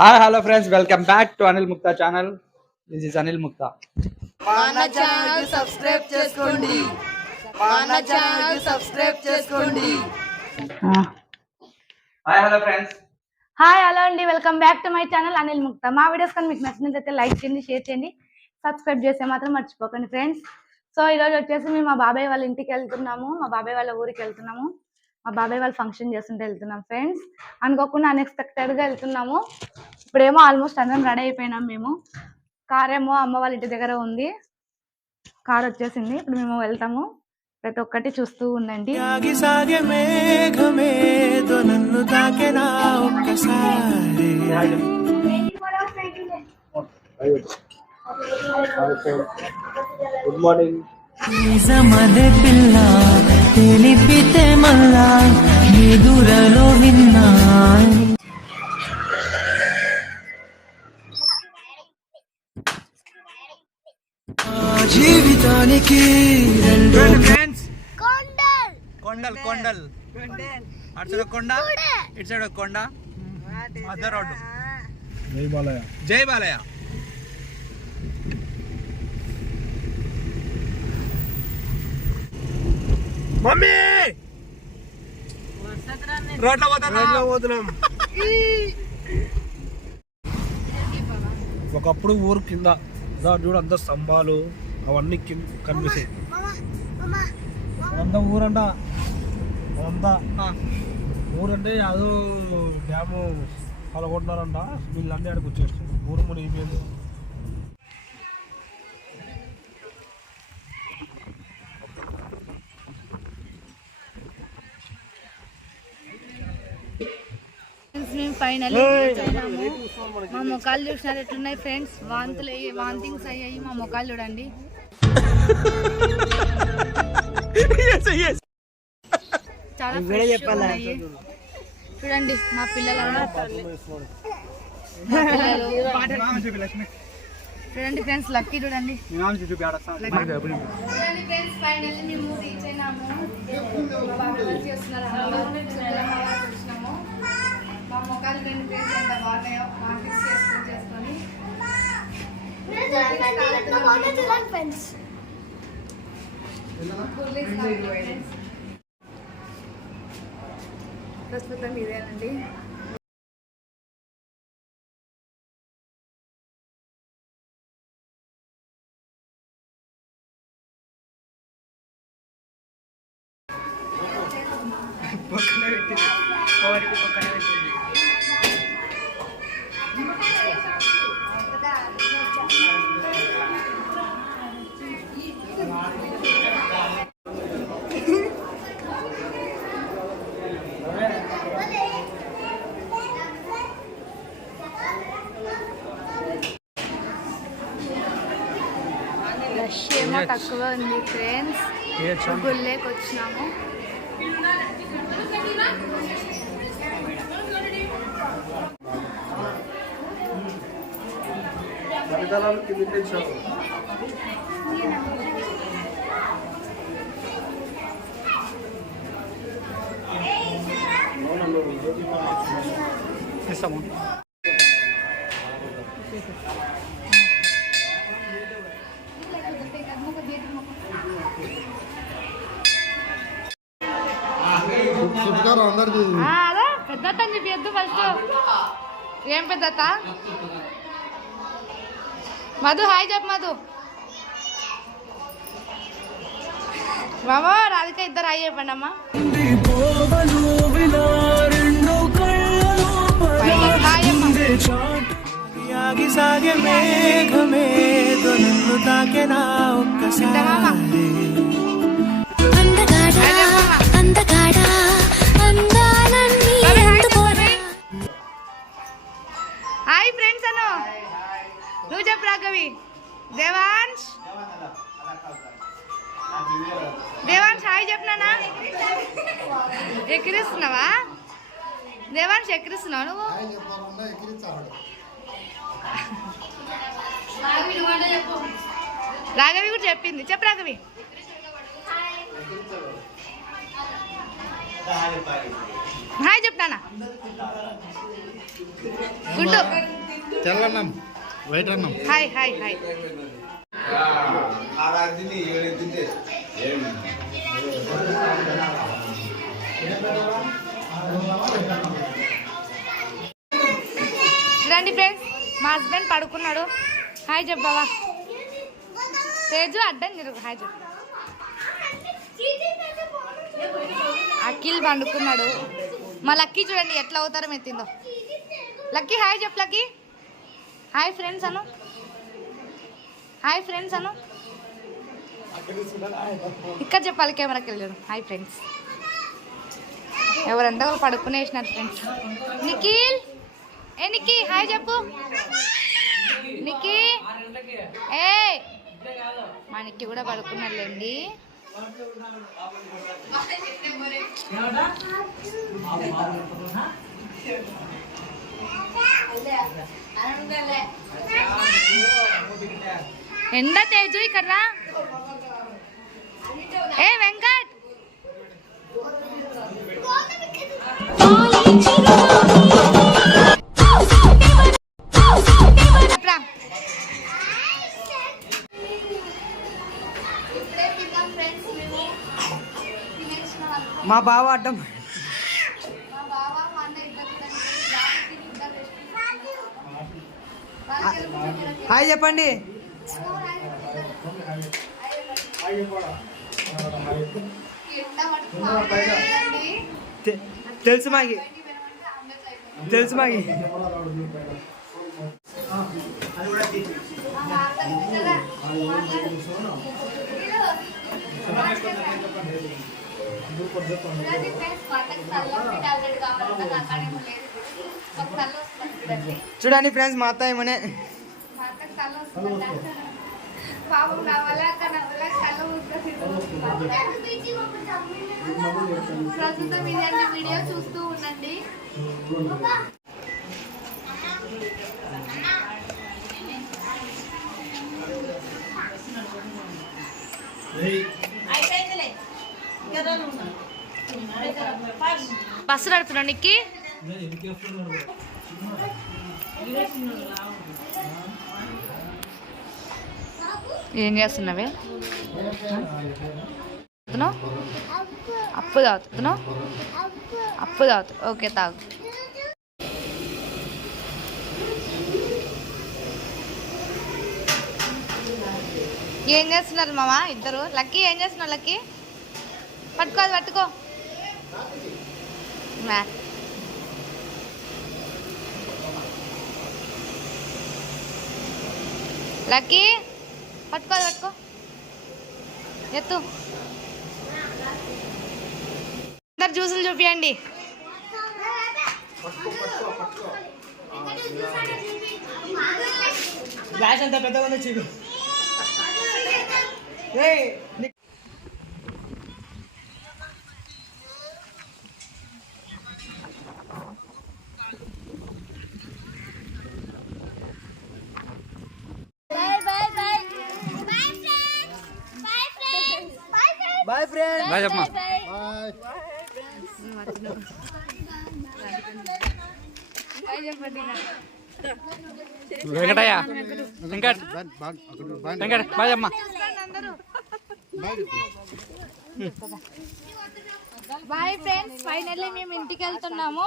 Hi hello friends welcome back to Anil Mukta channel. This is Anil Mukta. మన channel subscribe చేసుకోండి. మన channel subscribe చేసుకోండి. Hi hello friends. Hi hello అండి. Welcome back to my channel Anil Mukta. మా videos కానీ మీకు నచ్చినట్లయితే like చేయండి షేర్ చేయండి. సబ్స్క్రైబ్ చేస్తే మాత్రం మర్చిపోకండి ఫ్రెండ్స్. సో ఈరోజు వచ్చేసి మేము మా బాబాయ్ వాళ్ళ ఇంటికి వెళ్తున్నాము. మా బాబాయ్ వాళ్ళ ఊరికి వెళ్తున్నాము. మా బాబాయ్ వాళ్ళు ఫంక్షన్ చేస్తుంటే వెళ్తున్నాం ఫ్రెండ్స్. అనుకోకుండా అన్ఎక్స్పెక్టెడ్గా వెళ్తున్నాము. ఇప్పుడేమో ఆల్మోస్ట్ అందరం రెడీ అయిపోయినాం మేము. కార్ ఏమో అమ్మ వాళ్ళ ఇంటి దగ్గర ఉంది. కార్ వచ్చేసింది. ఇప్పుడు మేము వెళ్తాము. ప్రతి ఒక్కటి చూస్తూ ఉండండి. గుడ్ మార్నింగ్ పిల్ల. తెలిపితే మళ్ళా ఎదురలో విన్నా ఆ జీవితానికి రెండు కొండల్. కొండల్ అటు సైడ్ కొండ ఇటు సైడ్. కొండ. మధ్య రోడ్డు. జై బాలయ్య. జై బాలయ్య. మమ్మీ! రోడ్లో పోతున్నా పోతున్నాం. ఒకప్పుడు ఊరు కింద దా చూడు అంత స్తంభాలు అవన్నీ కింద కనిపిస్తాయి. అంతా ఊరంట. అంతా ఊరంటే అదో డ్యాము పలగొట్టినారంట. వీళ్ళన్నీ ఆడికి వచ్చేసి ఊరు మునిగిపోయింది. ఫ్రెండ్స్ మేము ఫైనల్ మా ముఖాలు చూసినారు ఎట్లున్నాయి ఫ్రెండ్స్ వాంతులు అయ్యి వాంతింగ్స్ అయ్యాయి మా ముఖాలు చూడండి. చాలా. చూడండి మా పిల్లలు మా పిల్లలు చూడండి ఫ్రెండ్స్ లక్కీ చూడండి. చూడండి ఫ్రెండ్స్ ఫైనల్లీ మేము రీచ్ అయినాము మా బాబాయ్ వాళ్ళు చేస్తున్నారు అన్నవరం. చూడాలి, మా వాళ్ళు చూసినాము మా ముఖాలు రెండు ఫ్రెండ్స్ ఎంత బాగున్నాయో చేసుకొని చేసుకొని కూల్ డ్రింక్స్ తాగుతున్నాం ఫ్రెండ్స్. ప్రస్తుతం ఇదేనండి రష్ తక్కువ ఉంది ఫ్రెండ్స్ గుళ్ళేకి వచ్చినాము. ఫలితాలను ఇస్తాము ఆ, అదే పెద్ద ఫస్ట్. ఏం పెద్దత మధు హాయ్ చెప్పు మధు. మామా రాధిక ఇద్దరు హాయ్ చెప్పండి అమ్మా. ఒక్కసారి. అందగాడా అందగాడా అను నువ్వు చెప్పు రాఘవి. దేవాంశ్? దేవాంశ్ హాయ్ చెప్పినానా ఎక్కిరిస్తున్నావా? దేవాంశ్ ఎక్కిరిస్తున్నావు నువ్వు? రాఘవి కూడా చెప్పింది. చెప్పు రాఘవి. హాయ్ చెప్తానా గుండు తెల్లన్నం వైట్ అన్నం. Hi hi hi. రండి ఫ్రెండ్స్ మా హస్బెండ్ పడుకున్నాడు. హాయ్ చెప్పావా తేజు అడ్డం తిరుగు. హాయ్ చెప్పు. అఖిల్ పండుకున్నాడు. మా లక్కీ చూడండి ఎట్లా అవుతారో మెత్తిందో లక్కీ హాయ్ చెప్పు Lucky. Hi friends Anu. Hi friends Anu. ఇక్కడ చెప్పాలి కెమెరాకి వెళ్ళాడు హాయ్ ఫ్రెండ్స్. ఎవరంతా వాళ్ళు పడుకునేసినారు ఫ్రెండ్స్. నిఖిల్! ఏ నిక్కి హాయ్ చెప్పు. నిక్కి ఏ! మా నిక్కి కూడా పడుకున్నారులేండి ఎండ తేజు ఇక్కడ రా ఏ వెంకట్ మా బావ అడ్డం. హాయ్ చెప్పండి. తెలుసు మాకి. తెలుసు మాకి. చూడండి ఫ్రెండ్స్ మా అత్త ఏమనే ప్రస్తుతం ఇదండి వీడియో చూస్తూ ఉండండి. బస్సు నడుపుతున్నావు నిక్కి? ఏం చేస్తున్నావే? అప్పు తాగుతున్నావు? అప్పు తాగుతు ఓకే తాగు. ఏం చేస్తున్నారు మామ ఇద్దరు? లక్కీ ఏం చేస్తున్నారు లక్కీ? పట్టుకో అది పట్టుకో. మ్యాథ్ లక్కీ పట్టుకో పట్టుకో ఎత్తు అందరు జ్యూసులు చూపియండి గ్లాస్ అంత పెద్దగా ఉంది చీకు. బాయ్ చెప్పమా వెంకటయ్య వెంకట్ వెంకట్ బాయ్ అమ్మా బాయ్ ఫ్రెండ్స్ ఫైనల్లీ మేము ఇంటికి వెళ్తున్నాము.